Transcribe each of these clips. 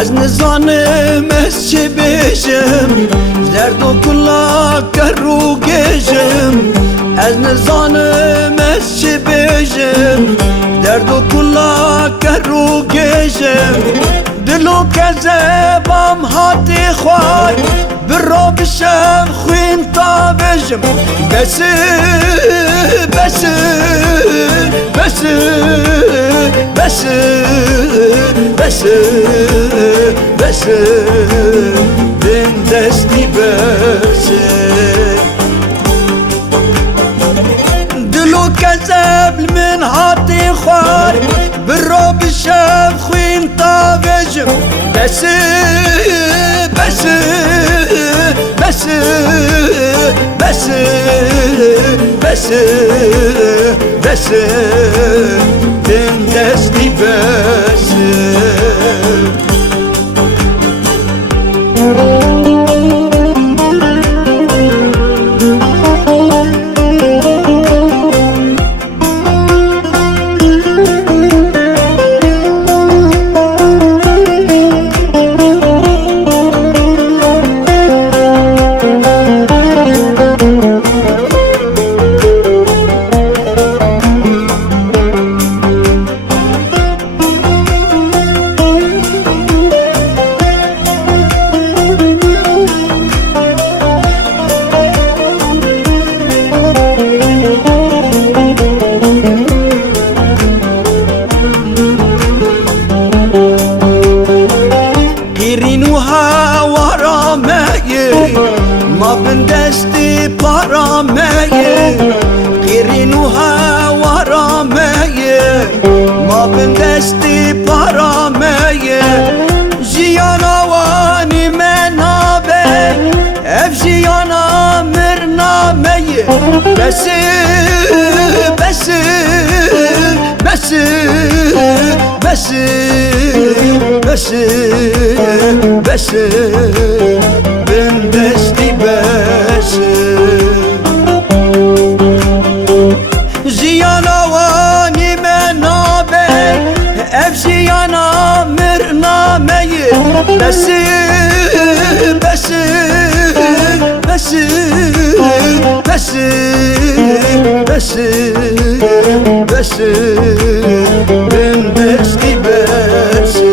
Ez nizanim ez çi bêjim, derd û kulak ker û gêjim. Ez nizanim ez çi bêjim, derd û kulak ker û gêjim. Dil û kezebam hatî xwar, bi ro bişem xwîn ta bêjim. Besî, besî, besî, besî, besî, besî, din destî besî. Dil û kezeb li min hatî xwar, bi ro bişem xwîn ta bêjim. Besî, besî, besî, besî, besî, besî, din destî besî. Ma bin destî para me ye, qîrîn û hewara me ye. Ma bin destî para me ye, jiyana wanî me nabe, ev jiyana mir name ye. Besî, besî, besî, besî, besî, besî, bin destî besî. Jiyana wanî me nabe, ev jiyana mir name ye. Besî, besî, besî, besî, besî, besî, bin destî besî.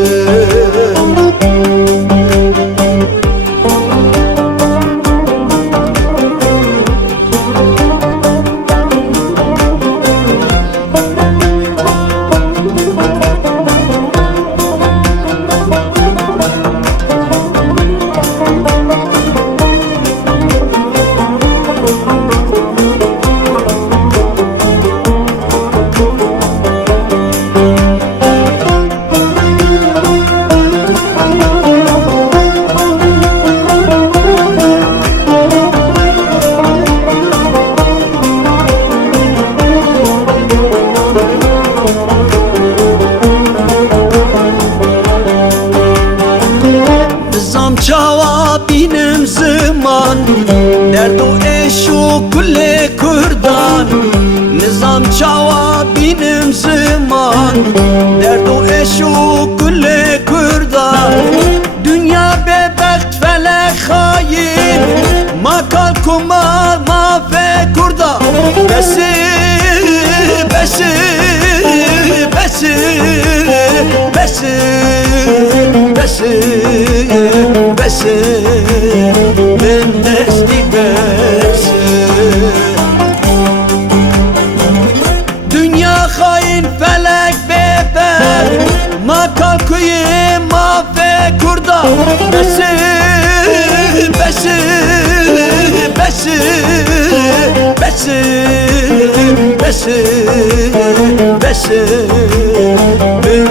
Çawa bînim ziman, derd û êş û kulê Kurdan. Nizam çawa bînim ziman, derd û êş û kulê Kurdan. Dünya bêbext felek xayîn, ma kal kuma ma fê Kurda. Besî, besî, besî, besî, besî, besî, bin destî besî. Dünya xayîn felek bêber, ma kal kuyê ma fê Kurda. Besî, besî, besî, besî, besî, besî, bin